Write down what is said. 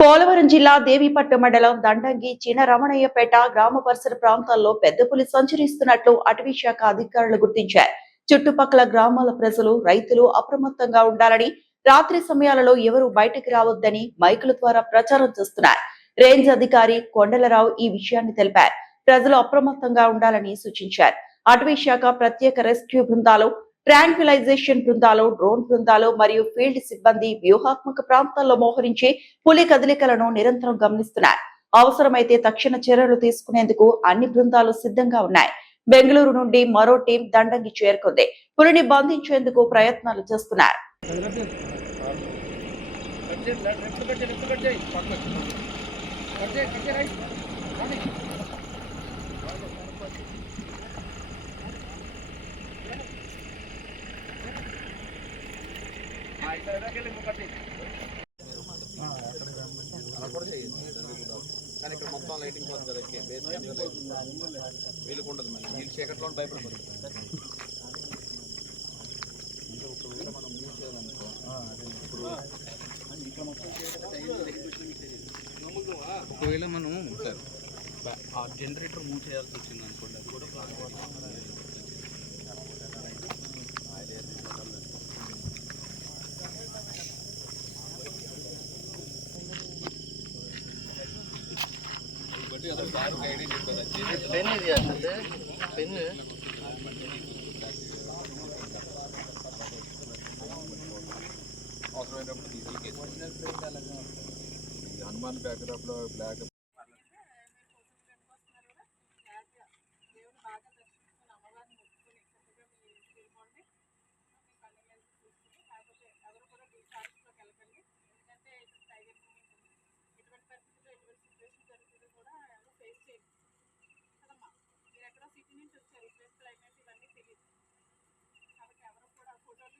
పోలవరం జిల్లా దేవీపట్నం మండలం దండంగి చినరమణయ్యపేట గ్రామ పరిసర ప్రాంతాల్లో పెద్ద పులి సంచరిస్తున్నట్లు అటవీ శాఖ అధికారులు గుర్తించారు. చుట్టుపక్కల గ్రామాల ప్రజలు, రైతులు అప్రమత్తంగా ఉండాలని, రాత్రి సమయాలలో ఎవరూ బయటకు రావద్దని మైకుల ద్వారా ప్రచారం చేస్తున్నారు. రేంజ్ అధికారి కొండలరావు ఈ విషయాన్ని తెలిపారు. ప్రజలు అప్రమత్తంగా ఉండాలని సూచించారు. అటవీ శాఖ ప్రత్యేక రెస్క్యూ బృందాలు, ట్రాంక్విలైజేషన్ బృందాలు, డ్రోన్ బృందాలు మరియు ఫీల్డ్ సిబ్బంది వ్యూహాత్మక ప్రాంతాల్లో మోహరించి పులి కదలికలను నిరంతరం గమనిస్తున్నారు. అవసరమైతే తక్షణ చర్యలు తీసుకునేందుకు అన్ని బృందాలు సిద్ధంగా ఉన్నాయి. బెంగళూరు నుండి మరో టీం దండంగి చేరుకుంది. పులిని బంధించేందుకు ప్రయత్నాలు చేస్తున్నారు. కానీ ఇక్కడ మొత్తం లైటింగ్ పోతుంది కదా, వీళ్ళకు ఉండదు. మళ్ళీ వీళ్ళు చీకట్లో భయపడకూడదు. ఒకవేళ మనం సార్ ఆ జనరేటర్ మూవ్ చేయాల్సి వచ్చింది అనుకోండి, అది కూడా పెన్ ఇది అంటే పెన్ అవసరమైనప్పుడు తీసుకెళ్ళి హనుమాన్ బ్యాక్డ్రాప్ లో బ్లాక్ సిటీ నుంచి వచ్చారు, ఈ ప్లేస్ క్లైమేట్ ఇవన్నీ తెలియదు కాబట్టి ఎవరు కూడా ఫోటోలు